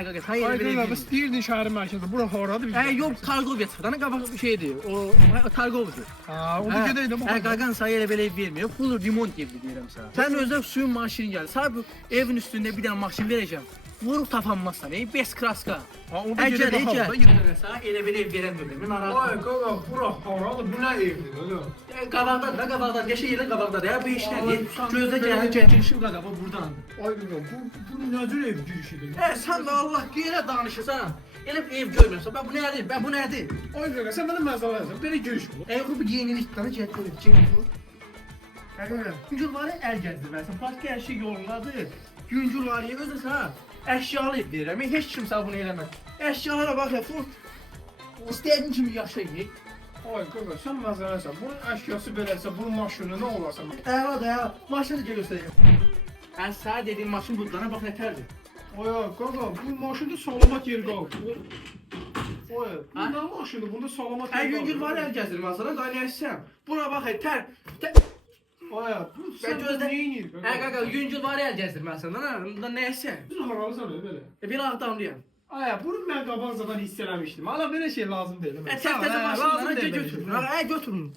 Ay qaqa, sən Ay elə belə. qıza, istəyirdin şəhərin mərkəzində. Bura haradır biz? Yox, Targoviya çıxdı. Qabaq bir şeydir. O Targovdur. Ha, o da gedəydi bu. Qaqan sən elə belə ev vermir. Full remont evi deyirəm sənə. Sən özün suyun maşını gəlir. Sən bu evin üstündə bir dənə maşın verəcəm. Vurup tapanmazsan, bes kraska. Ha, orada gedib baxaq da gedib. Sən elə belə ev verən deyirəm. Mən Ay narahat. qaqa, bura haradır? Bu nə evdir oğlum? Qabaqda, qəşə yerə qabaqdadır. Ya bu işlədir. Gözdə girişim qaqa bu burdandır. Ay qaqa, bu nə cür ev girişidir? Sən də Allah qeyrə danışırsan. Elə ev görmürsən. Bu nədir? Bu nədir? Ay qaqa, sən mənə məzələ belə giriş olur. Bu bir yenilik tanı gətirir. Güncül var ya, əl gəzdirməsin. Başqa hər şey yolundadır. Güncül var ya, özü sən əşyalı ev verirəm. Heç kimsə bunu eləməz. Əşyalara bax ya, istədiyin kimi yaşayın. Ay qaqa, sən məzələsən. Bunun əşyası beləsə, bunun maşını nə olarsa? Dayan. Maşını da göstərəcəm. Mən sənə dediyim maşın budlarına bax nətərdir. Ay qaqa, bu maşında salamat yer qaldı. Ay, bu nə maşındır? Bunda salamat yer qaldı. Güncül var ya, əl gəzdirmə sana, qaynayəşsəm. Buna bax, tər. Ay, bu sən gözlə. neyinir? Qaqa, yüngül var ya, əl gəzdirmə sana, bunda nəyəsən? Biz haralısan belə. Bir ağdamlıyam. Ay, bunu mən qabaqcadan hiss eləmişdim. Hala belə şey lazım deyil. Təzə maşınları götürün. Götürün.